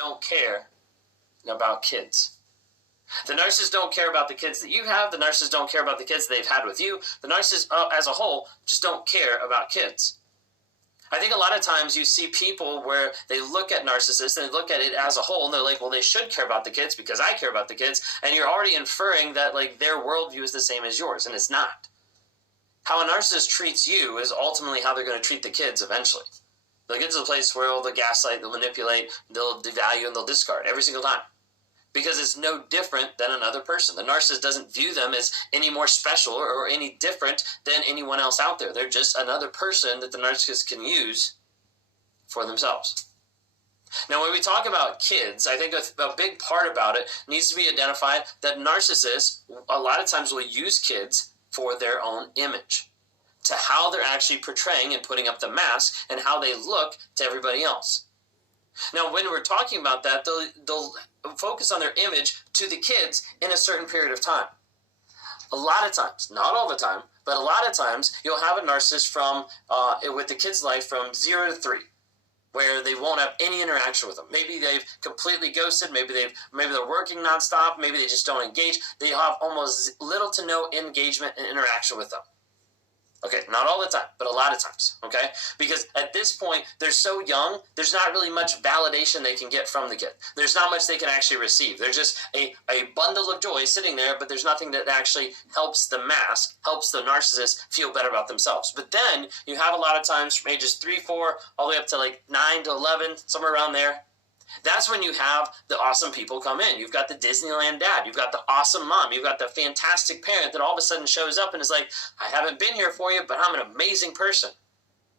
don't care about kids. The narcissists don't care about the kids that you have. The narcissists don't care about the kids they've had with you. The narcissists as a whole just don't care about kids. I think a lot of times you see people where they look at narcissists and they look at it as a whole and they're like, well, they should care about the kids because I care about the kids. And you're already inferring that like their worldview is the same as yours, and it's not. How a narcissist treats you is ultimately how they're going to treat the kids eventually. They'll get to the place where they'll gaslight, they'll manipulate, they'll devalue, and they'll discard every single time. Because it's no different than another person. The narcissist doesn't view them as any more special or any different than anyone else out there. They're just another person that the narcissist can use for themselves. Now, when we talk about kids, I think a big part about it needs to be identified that narcissists a lot of times will use kids for their own image, to how they're actually portraying and putting up the mask and how they look to everybody else. Now, when we're talking about that, they'll focus on their image to the kids in a certain period of time. A lot of times, not all the time, but a lot of times, you'll have a narcissist from with the kid's life from 0 to 3, where they won't have any interaction with them. Maybe they've completely ghosted. Maybe they're working nonstop. Maybe they just don't engage. They have almost little to no engagement and interaction with them. Okay, not all the time, but a lot of times, okay? Because at this point, they're so young, there's not really much validation they can get from the kid. There's not much they can actually receive. They're just a bundle of joy sitting there, but there's nothing that actually helps the mask, helps the narcissist feel better about themselves. But then you have a lot of times from ages 3, 4, all the way up to like 9 to 11, somewhere around there. That's when you have the awesome people come in. You've got the Disneyland dad. You've got the awesome mom. You've got the fantastic parent that all of a sudden shows up and is like, I haven't been here for you, but I'm an amazing person.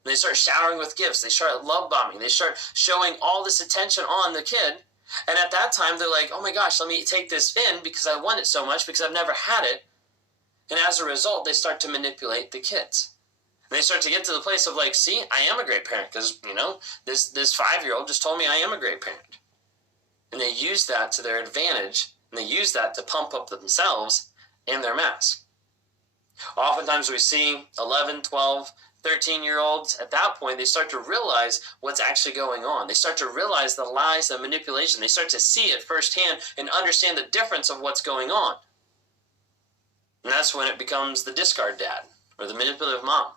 And they start showering with gifts. They start love bombing. They start showing all this attention on the kid. And at that time, they're like, oh my gosh, let me take this in because I want it so much because I've never had it. And as a result, they start to manipulate the kids. And they start to get to the place of like, see, I am a great parent because, you know, this 5-year-old just told me I am a great parent. And they use that to their advantage, and they use that to pump up themselves and their mask. Oftentimes we see 11, 12, 13-year-olds, at that point, they start to realize what's actually going on. They start to realize the lies, the manipulation. They start to see it firsthand and understand the difference of what's going on. And that's when it becomes the discard dad or the manipulative mom.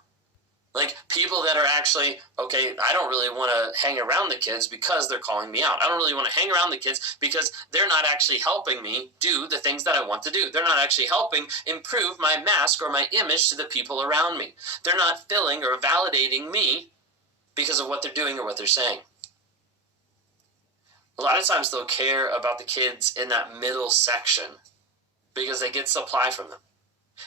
Like people that are actually, okay, I don't really want to hang around the kids because they're calling me out. I don't really want to hang around the kids because they're not actually helping me do the things that I want to do. They're not actually helping improve my mask or my image to the people around me. They're not filling or validating me because of what they're doing or what they're saying. A lot of times they'll care about the kids in that middle section because they get supply from them.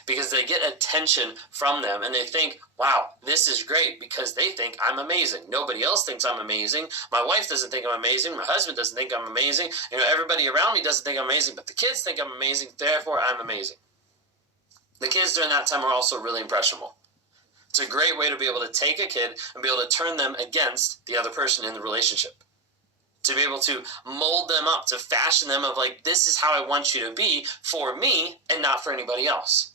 Because they get attention from them and they think, wow, this is great because they think I'm amazing. Nobody else thinks I'm amazing. My wife doesn't think I'm amazing. My husband doesn't think I'm amazing. You know, everybody around me doesn't think I'm amazing, but the kids think I'm amazing, therefore I'm amazing. The kids during that time are also really impressionable. It's a great way to be able to take a kid and be able to turn them against the other person in the relationship. To be able to mold them up, to fashion them of like, this is how I want you to be for me and not for anybody else.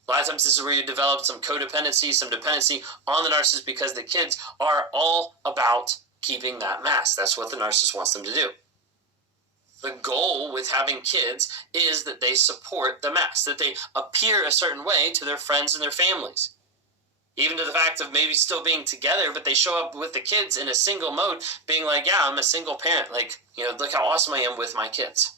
A lot of times this is where you develop some codependency, some dependency on the narcissist because the kids are all about keeping that mask. That's what the narcissist wants them to do. The goal with having kids is that they support the mask, that they appear a certain way to their friends and their families. Even to the fact of maybe still being together, but they show up with the kids in a single mode, being like, yeah, I'm a single parent. Like, you know, look how awesome I am with my kids.